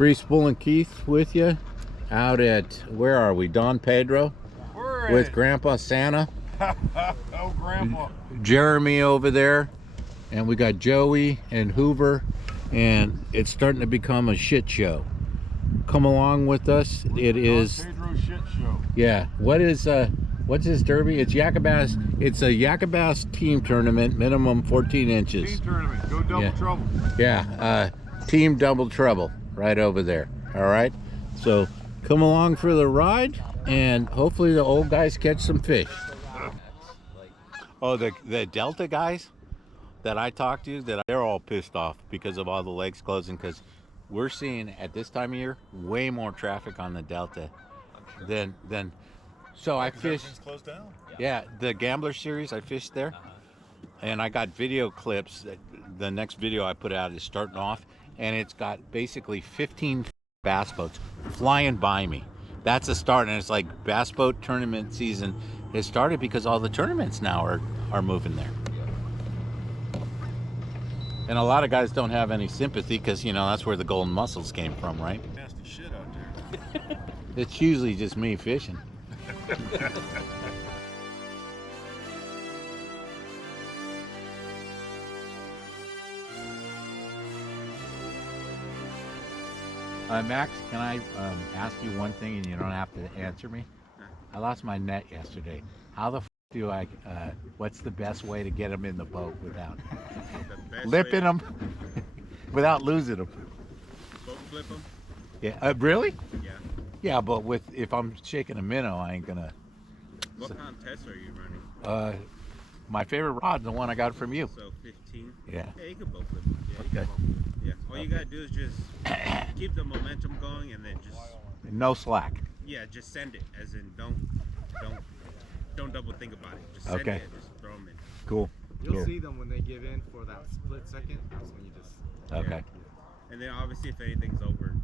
Free Spooling Keith with you out at, where are we? Don Pedro with Grandpa Santa. Oh, Grandpa. Jeremy over there, and we got Joey and Hoover, and it's starting to become a shit show. Come along with us. It is Don Pedro shit show. Yeah. What's this derby? It's Yakabass. It's a Yakabass team tournament, minimum 14 inches. Team tournament. Go double trouble. Yeah. Team double trouble right over there. All right. So come along for the ride, and hopefully the old guys catch some fish. Oh, the Delta guys that I talked to, they're all pissed off because of all the lakes closing, because we're seeing at this time of year way more traffic on the Delta than so I fished. Closed down. Yeah, the Gambler Series, I fished there, and I got video clips. The next video I put out is starting off, and it's got basically 15 bass boats flying by me. That's a start, and it's like bass boat tournament season has started because all the tournaments now are moving there. And a lot of guys don't have any sympathy because, you know, that's where the golden mussels came from, right? Nasty shit out there. It's usually just me fishing. Max, can I ask you one thing, and you don't have to answer me? I lost my net yesterday. How the f do I, what's the best way to get them in the boat without lipping them, without losing them? Boat flip them? Yeah, really? Yeah. Yeah, but if I'm shaking a minnow, I ain't gonna. What kind of test are you running? My favorite rod's the one I got from you. So 15? Yeah. Yeah, you can boat flip them. Yeah, you can Okay. boat flip 'em. Yeah. All you gotta do is just keep the momentum going, and then just, No slack. yeah, just send it. As in, don't double think about it. Just send Okay. it. Just throw them in. Cool. You'll Cool. see them when they give in for that split second. That's when you just. Okay. And then obviously, if anything's over,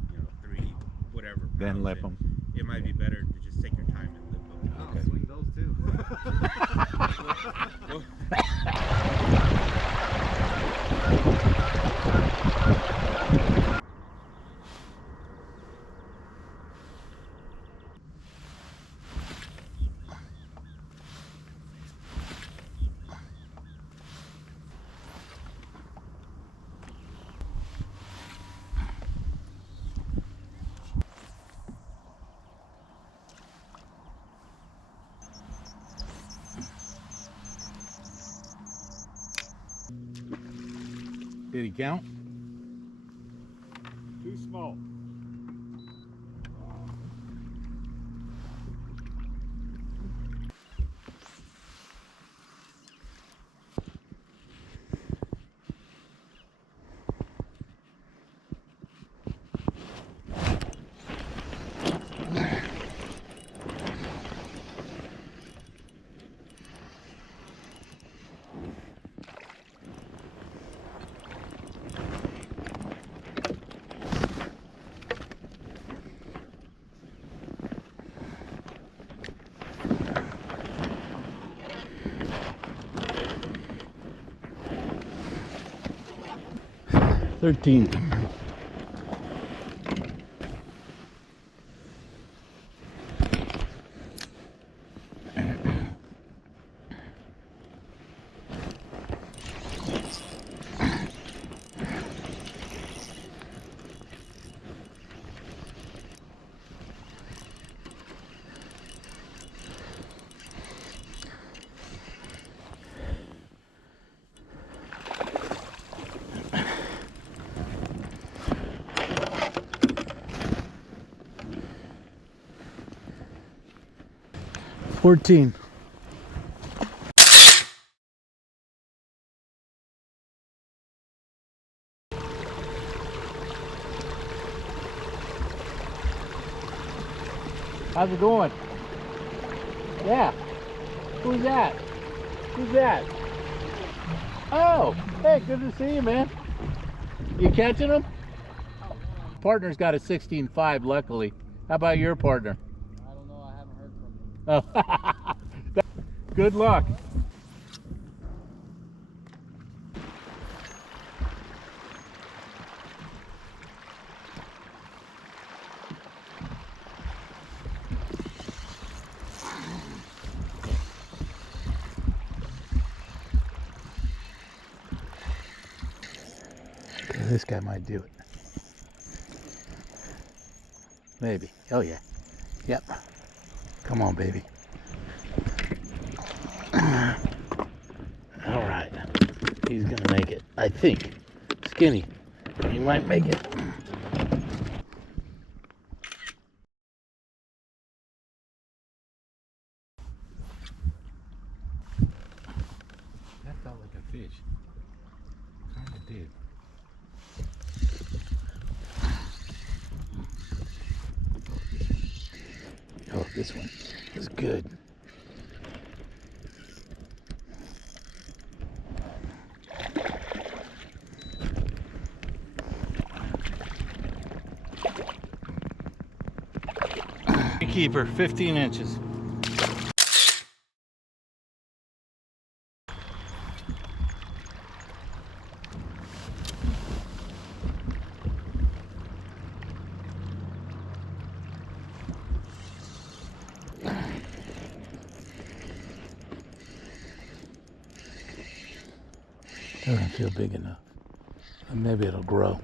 3, whatever. Then pounds, lip 'em. It might be better to just take your time and lip them. I'll Okay. swing those too. Did he count? Too small. $13. $14. How's it going? Yeah. Who's that? Who's that? Oh, hey, good to see you, man. You catching them? Partner's got a 16.5, luckily. How about your partner? I don't know. I haven't heard from them. Oh. Good luck. This guy might do it. Maybe. Oh yeah. Yep. Come on, baby. All right. He's gonna make it. I think. Skinny. He might make it. That felt like a fish. Kind of did. Oh, this one is good. Keeper, 15 inches. Doesn't feel big enough. Maybe it'll grow.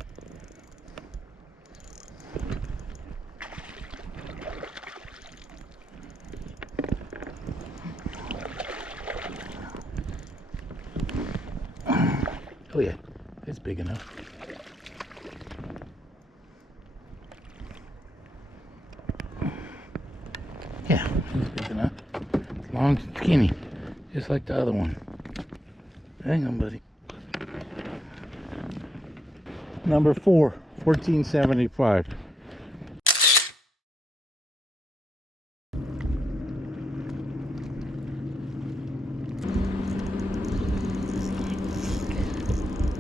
Oh yeah, it's big enough. Yeah, it's big enough. Long and skinny, just like the other one. Hang on, buddy. Number 4, 1475.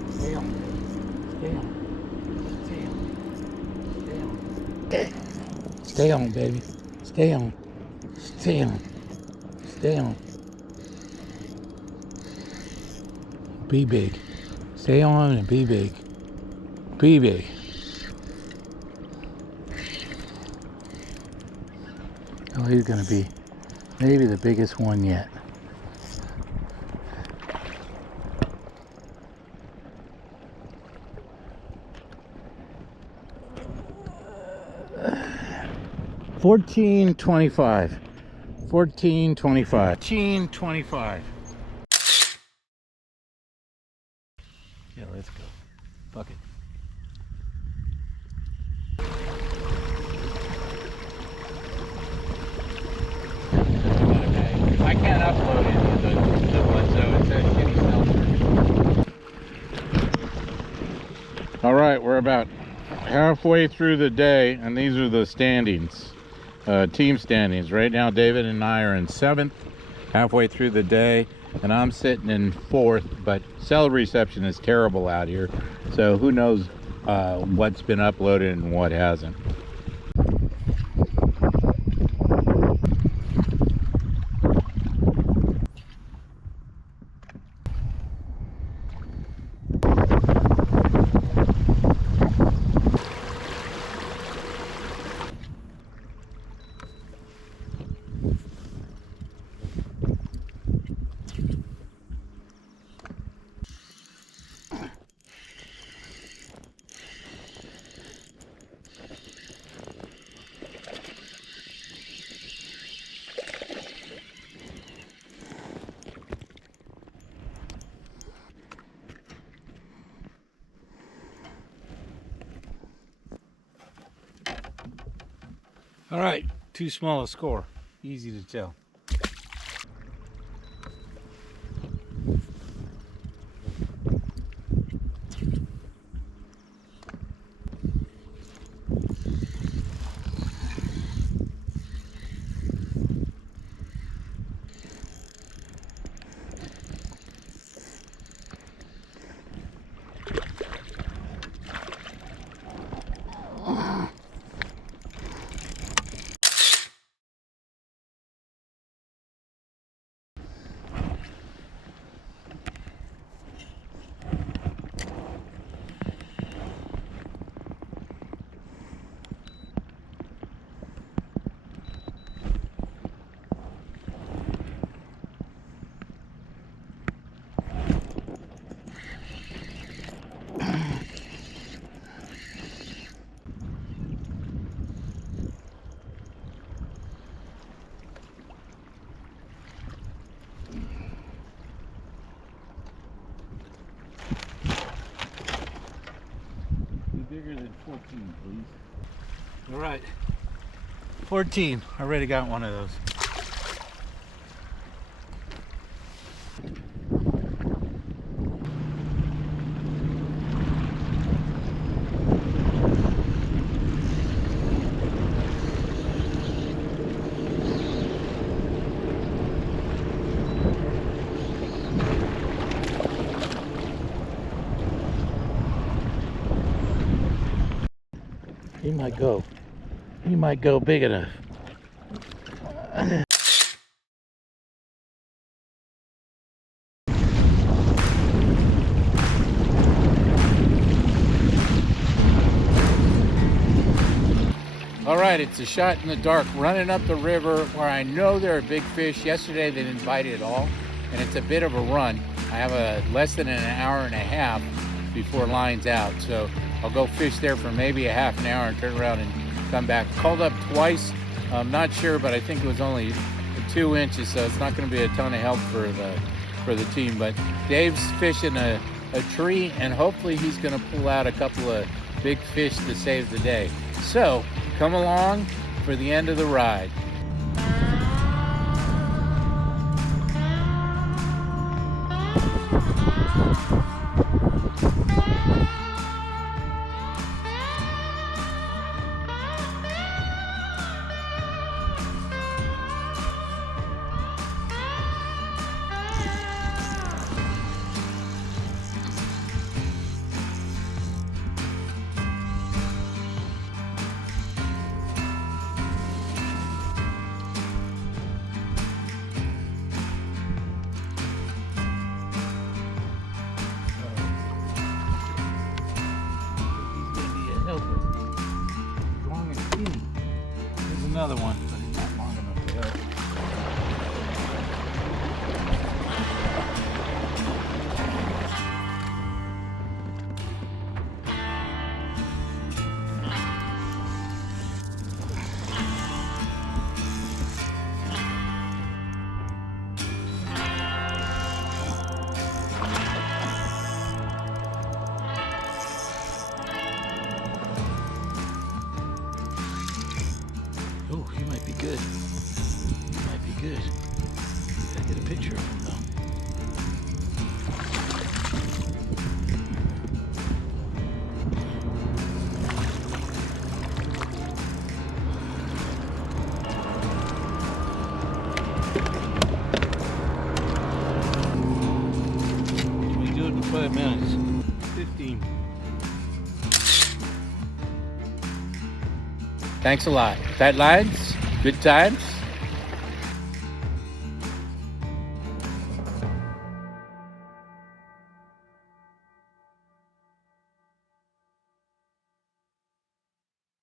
Stay on. Stay on. Stay on. Stay on. Okay. Stay on, baby. Stay on. Stay on. Stay on. Be big. Stay on and be big. Be big. Oh, he's gonna be maybe the biggest one yet. $14.25. $14.25. $14.25. Yeah, let's go. Bucket. I can't upload any of the ones, so it says Kenny Seltzer. All right, we're about halfway through the day, and these are the standings, team standings. Right now, David and I are in 7th, halfway through the day, and I'm sitting in 4th, but cell reception is terrible out here, so who knows what's been uploaded and what hasn't. All right, too small a score. Easy to tell. bigger than 14, please. All right. 14. I already got one of those. He might go big enough. All right, it's a shot in the dark, running up the river where I know there are big fish. Yesterday they didn't bite at all, and it's a bit of a run. I have less than an hour and a half before line's out, so I'll go fish there for maybe a half an hour and turn around and come back. Called up twice. I'm not sure, but I think it was only 2 inches, so it's not going to be a ton of help for the team. But Dave's fishing a tree, and hopefully he's going to pull out a couple of big fish to save the day. So come along for the end of the ride. Another one, but it's not long enough to help. Oh, he might be good. He might be good. Gotta get a picture of him though. We do it in 5 minutes. 15. Thanks a lot. Tight lines, good times.